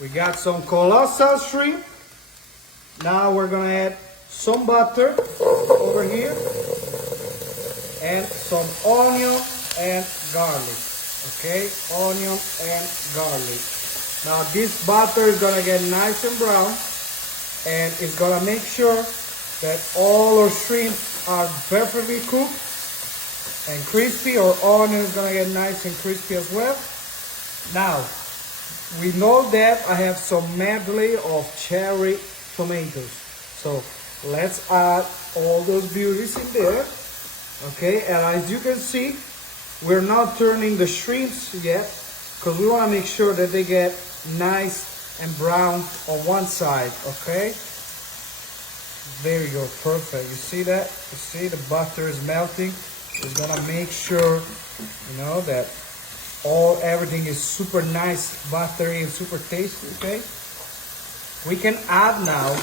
We got some colossal shrimp. Now we're gonna add some butter over here and some onion and garlic. Okay, onion and garlic. Now this butter is gonna get nice and brown, and it's gonna make sure that all our shrimp are perfectly cooked and crispy. Our onion is gonna get nice and crispy as well. Now, we know that I have some medley of cherry tomatoes. So let's add all those beauties in there. Okay, and as you can see, we're not turning the shrimps yet because we want to make sure that they get nice and brown on one side. Okay, there you go, perfect. You see that? You see the butter is melting. It's gonna make sure, you know, that everything is super nice, buttery and super tasty. Okay, we can add now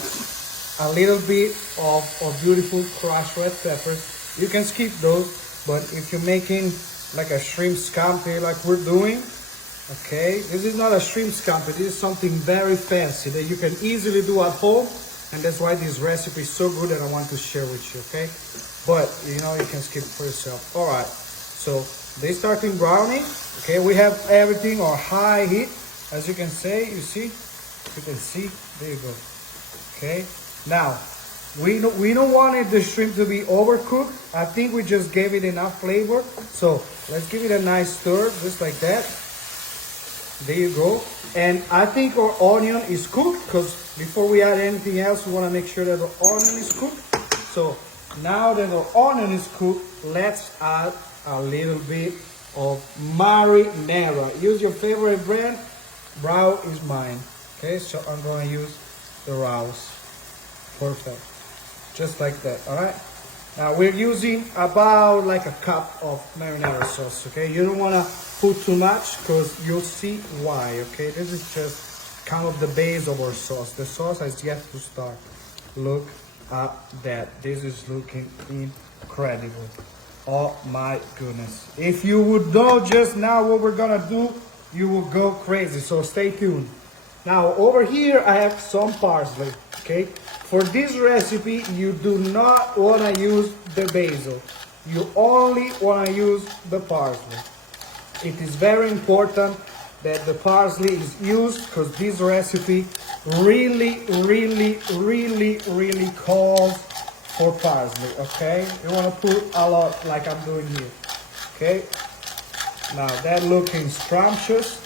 a little bit of beautiful crushed red peppers. You can skip those, but if you're making like a shrimp scampi like we're doing, okay, this is not a shrimp scampi. This is something very fancy that you can easily do at home, and that's why this recipe is so good that I want to share with you. Okay, but you know, you can skip for yourself. All right, so they starting browning. Okay, we have everything on high heat, as you can say. You see, you can see. There you go. Okay, now we don't want the shrimp to be overcooked. I think we just gave it enough flavor. So let's give it a nice stir, just like that. There you go. And I think our onion is cooked, because before we add anything else, we want to make sure that the onion is cooked. So now that the onion is cooked, let's add a little bit of marinara. Use your favorite brand. Brau is mine. Okay, so I'm going to use the Raus. Perfect. Just like that, all right? Now we're using about like a cup of marinara sauce, okay? You don't want to put too much because you'll see why, okay? This is just kind of the base of our sauce. The sauce has yet to start. Look at that. This is looking incredible. Oh my goodness. If you would know just now what we're gonna do, you will go crazy, so stay tuned. Now over here I have some parsley, okay? For this recipe, you do not want to use the basil. You only want to use the parsley. It is very important that the parsley is used because this recipe really calls for parsley, okay? You want to put a lot like I'm doing here, okay? Now that looking scrumptious,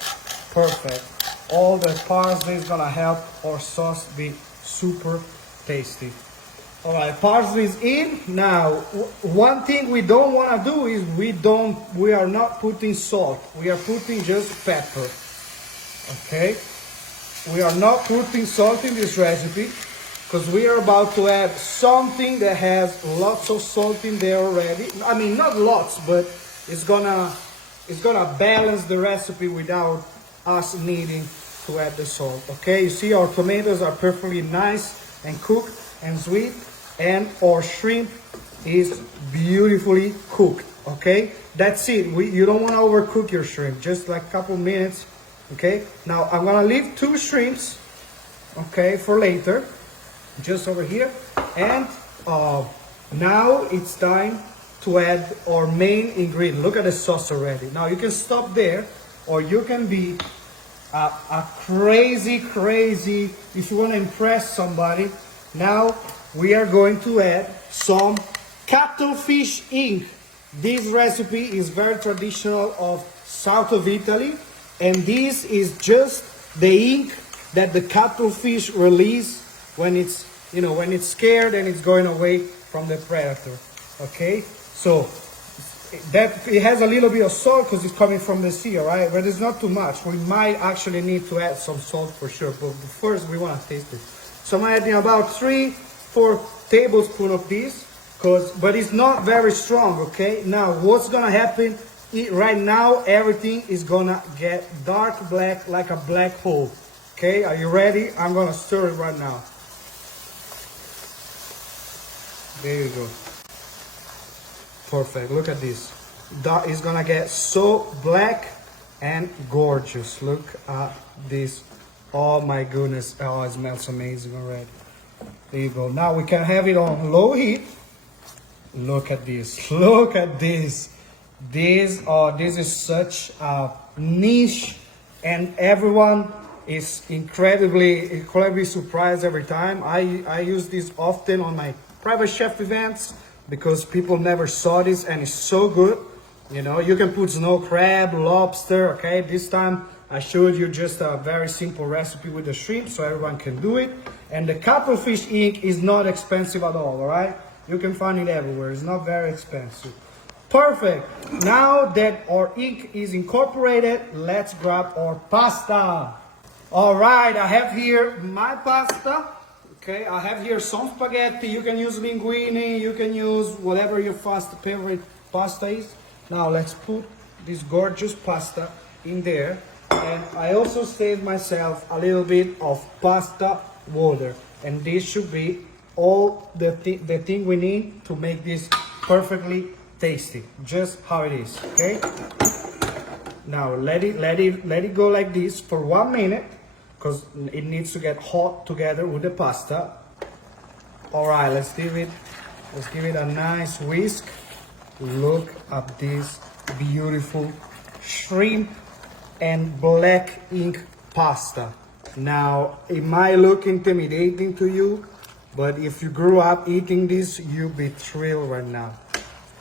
perfect. All the parsley is going to help our sauce be super tasty. All right, parsley is in. Now, one thing we don't want to do is we are not putting salt. We are putting just pepper. Okay? We are not putting salt in this recipe because we are about to add something that has lots of salt in there already. I mean, not lots, but it's gonna balance the recipe without us needing to add the salt. Okay? You see our tomatoes are perfectly nice and cooked and sweet, and our shrimp is beautifully cooked. Okay, that's it. You don't want to overcook your shrimp, just like a couple minutes. Okay, now I'm gonna leave 2 shrimps, okay, for later, just over here. And now it's time to add our main ingredient. Look at the sauce already. Now you can stop there, or you can be a crazy, if you want to impress somebody. Now we are going to add some cuttlefish ink. This recipe is very traditional of south of Italy, and this is just the ink that the cuttlefish release when it's, you know, when it's scared and it's going away from the predator. Okay, so that it has a little bit of salt because it's coming from the sea, all right? But it's not too much. We might actually need to add some salt for sure, but first we want to taste it. So I'm adding about 3-4 tablespoons of this, but it's not very strong, okay? Now what's gonna happen right now? Everything is gonna get dark black like a black hole. Okay, are you ready? I'm gonna stir it right now. There you go. Perfect. Look at this. It's gonna get so black and gorgeous. Look at this Oh my goodness. Oh, it smells amazing already. There you go. Now we can have it on low heat. Look at this. Look at this. This is such a niche, and everyone is incredibly surprised every time. I use this often on my private chef events because people never saw this, and it's so good. You know, you can put snow crab, lobster, okay? This time I showed you just a very simple recipe with the shrimp so everyone can do it. And the cuttlefish ink is not expensive at all right? You can find it everywhere. It's not very expensive. Perfect. Now that our ink is incorporated, let's grab our pasta. All right, I have here my pasta. Okay, I have here some spaghetti. You can use linguine, you can use whatever your favorite pasta is. Now let's put this gorgeous pasta in there. And I also saved myself a little bit of pasta water. And this should be all the thing we need to make this perfectly tasty, just how it is. Okay, now let it go like this for 1 minute because it needs to get hot together with the pasta. All right, let's give it a nice whisk. Look at this beautiful shrimp and black ink pasta. Now it might look intimidating to you, but if you grew up eating this, you'll be thrilled right now.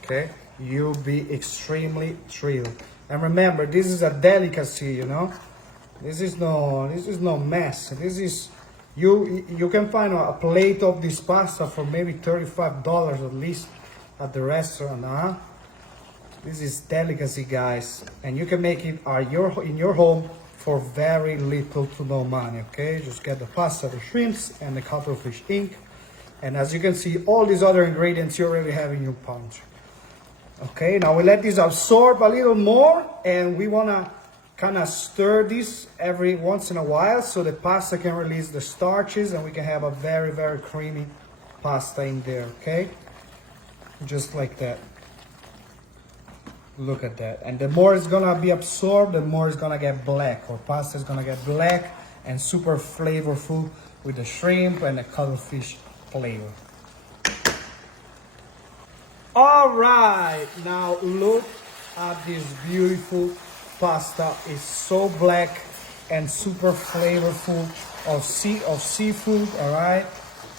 Okay, you'll be extremely thrilled. And remember, this is a delicacy, you know. This is no mess. This is you can find a plate of this pasta for maybe $35 at least at the restaurant, huh? This is delicacy, guys, and you can make it in your home for very little to no money. Okay, just get the pasta, the shrimps, and the cuttlefish ink, and as you can see, all these other ingredients you already have in your pantry. Okay, now we let this absorb a little more, and we want to kind of stir this every once in a while so the pasta can release the starches and we can have a very, very creamy pasta in there. Okay, just like that. Look at that. And the more it's gonna be absorbed, the more it's gonna get black. Our pasta is gonna get black and super flavorful with the shrimp and the cuttlefish flavor. All right, now look at this beautiful pasta. It's so black and super flavorful of seafood. All right,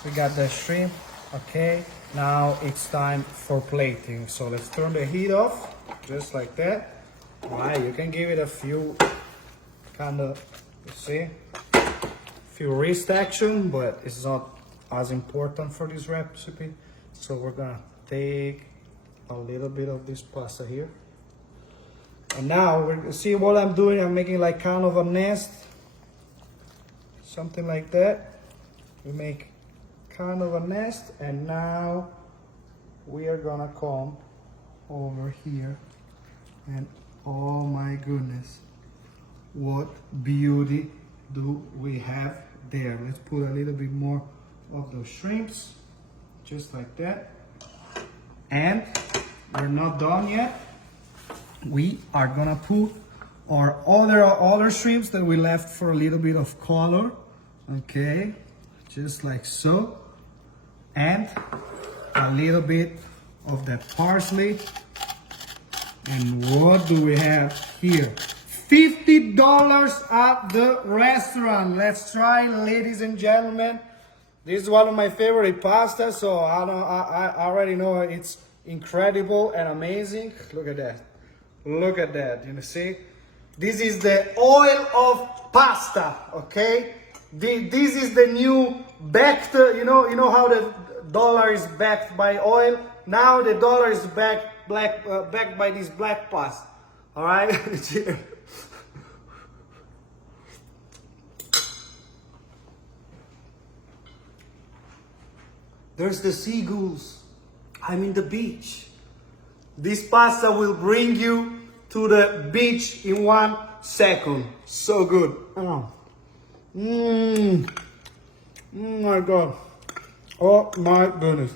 we got the shrimp. Okay, now it's time for plating. So let's turn the heat off, just like that. All right, you can give it a few kind of, you see, few wrist action, but it's not as important for this recipe. So we're gonna take a little bit of this pasta here. And now, see what I'm doing? I'm making like kind of a nest. Something like that. We make kind of a nest. And now we are gonna come over here. And oh my goodness, what beauty do we have there. Let's put a little bit more of those shrimps. Just like that. And we're not done yet. We are gonna put our other shrimps that we left for a little bit of color. Okay, just like so. And a little bit of that parsley. And what do we have here? $50 at the restaurant. Let's try, ladies and gentlemen. This is one of my favorite pastas, so I already know it's incredible and amazing. Look at that. Look at that. You see? This is the oil of pasta, okay? This is the new backed, you know how the dollar is backed by oil? Now the dollar is backed by this black pasta. All right? There's the seagulls. I'm in the beach. This pasta will bring you to the beach in 1 second. So good. Oh my God. Oh my goodness.